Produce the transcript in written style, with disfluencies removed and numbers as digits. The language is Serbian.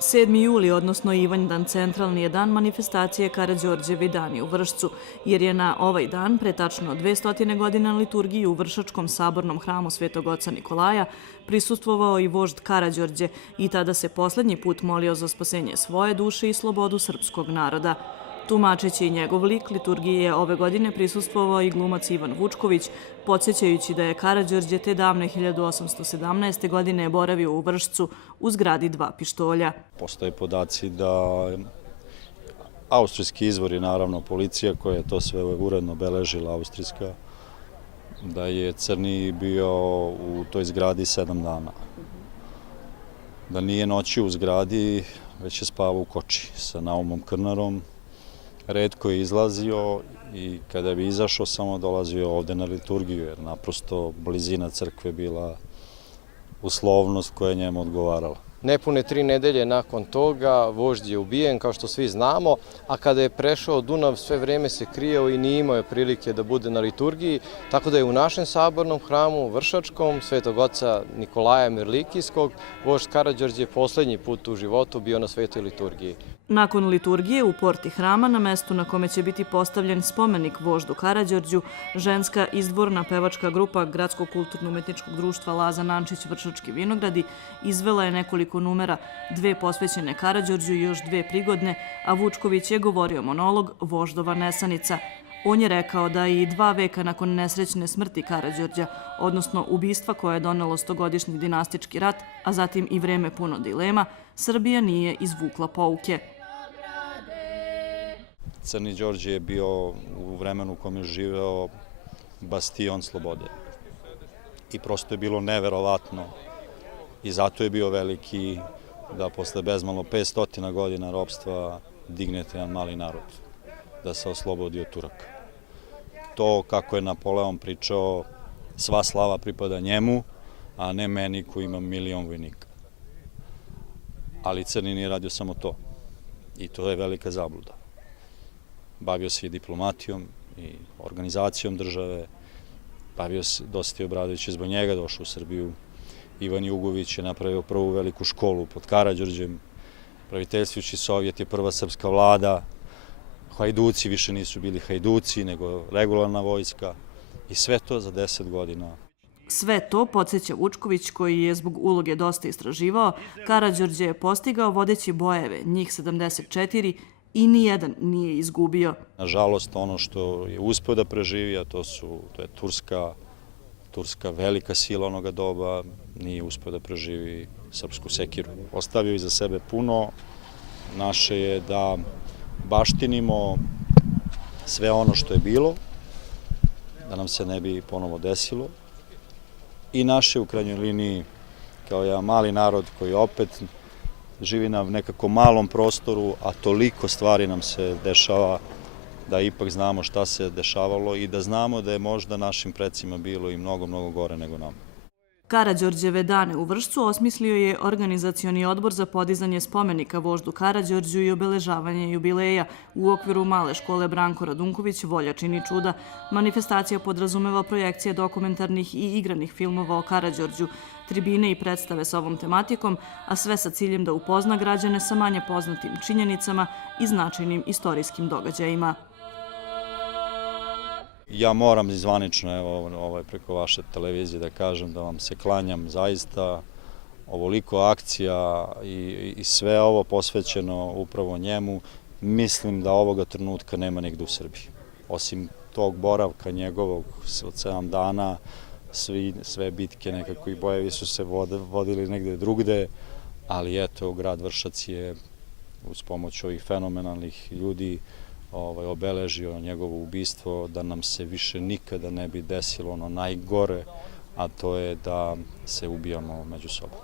7. juli, odnosno Ivanjdan, centralni je dan manifestacije Karađorđevi dani u Vršcu, jer je na ovaj dan, pre tačno 200 godina na liturgiji u Vršačkom sabornom hramu Svetog oca Nikolaja, prisustvovao i vožd Karađorđe i tada se poslednji put molio za spasenje svoje duše i slobodu srpskog naroda. Tumačeći njegov lik, liturgiji je ove godine prisustvovao i glumac Ivan Vučković, podsjećajući da je Karađorđe te davne 1817. godine boravio u Vršcu u zgradi Dva pištolja. Postoje podaci da austrijski izvori, naravno policija koja je to sve uredno beležila, austrijska, da je Crni bio u toj zgradi 7 dana. Da nije noći u zgradi, već je spavao u koči sa Naumom Krnarom. Retko je izlazio i kada bi izašao samo dolazio ovde na liturgiju, jer naprosto blizina crkve bila uslovnost koja je njemu odgovarala. Nepune 3 nedelje nakon toga vožd je ubijen, kao što svi znamo, a kada je prešao Dunav sve vreme se krijao i nije imao prilike da bude na liturgiji, tako da je u našem sabornom hramu Vršačkom Svetog oca Nikolaja Mirlikijskog vožd Karađorđe poslednji put u životu bio na svetoj liturgiji. Nakon liturgije u porti hrama, na mestu na kome će biti postavljen spomenik voždu Karađorđu, ženska izdvorna pevačka grupa Gradskog kulturno-umetničkog društva Laza Nančić Vršački vinogradi izvela je nekoliko numera, 2 posvećene Karađorđu i još 2 prigodne, a Vučković je govorio monolog Voždova nesanica. On je rekao da i 2 veka nakon nesrećne smrti Karađorđa, odnosno ubistva koje je donelo 100-godišnji dinastički rat, a zatim i vreme puno dilema, Srbija nije izvukla pouke. Crni Đorđe je bio u vremenu u kom je živeo bastion slobode. I prosto je bilo neverovatno i zato je bio veliki da posle bezmalo 500 godina ropstva dignete jedan mali narod, da se oslobodi od Turaka. To, kako je Napoleon pričao, sva slava pripada njemu, a ne meni koji imam 1.000.000 vojnika. Ali Crni nije radio samo to. I to je velika zabluda. Bavio se i diplomatijom i organizacijom države, bavio se, Dositej Obradović je zbog njega došao u Srbiju, Ivan Jugović je napravio prvu veliku školu pod Karađorđem, praviteljstvujući Sovjet je prva srpska vlada, hajduci više nisu bili hajduci, nego regularna vojska i sve to za 10 godina. Sve to, podsjeća Vučković, koji je zbog uloge dosta istraživao, Karađorđe je postigao vodeći bojeve, njih 74, i nijedan nije izgubio. Nažalost, ono što je uspeo da preživi, a to je Turska velika sila onoga doba, nije uspeo da preživi srpsku sekiru. Ostavio iza sebe puno, naše je da baštinimo sve ono što je bilo, da nam se ne bi ponovo desilo. I naše, u krajnjoj liniji, kao jedan mali narod koji opet živi na nekako malom prostoru, a toliko stvari nam se dešava da ipak znamo šta se dešavalo i da znamo da je možda našim precima bilo i mnogo, mnogo gore nego nama. Karađorđeve dane u Vršcu osmislio je organizacioni odbor za podizanje spomenika voždu Karađorđu i obeležavanje jubileja u okviru male škole Branko Radunković, Volja čini čuda. Manifestacija podrazumeva projekcije dokumentarnih i igranih filmova o Karađorđu, tribine i predstave sa ovom tematikom, a sve sa ciljem da upozna građane sa manje poznatim činjenicama i značajnim istorijskim događajima. Ja moram zvanično preko vaše televizije da kažem da vam se klanjam zaista, ovoliko akcija i sve ovo posvećeno upravo njemu. Mislim da ovoga trenutka nema nigde u Srbiji. Osim tog boravka njegovog od 7 dana, sve bitke nekako i bojevi su se vodili negde drugde, ali eto, grad Vršac je uz pomoć ovih fenomenalnih ljudi obeležio njegovo ubistvo, da nam se više nikada ne bi desilo ono najgore, a to je da se ubijamo među sobom.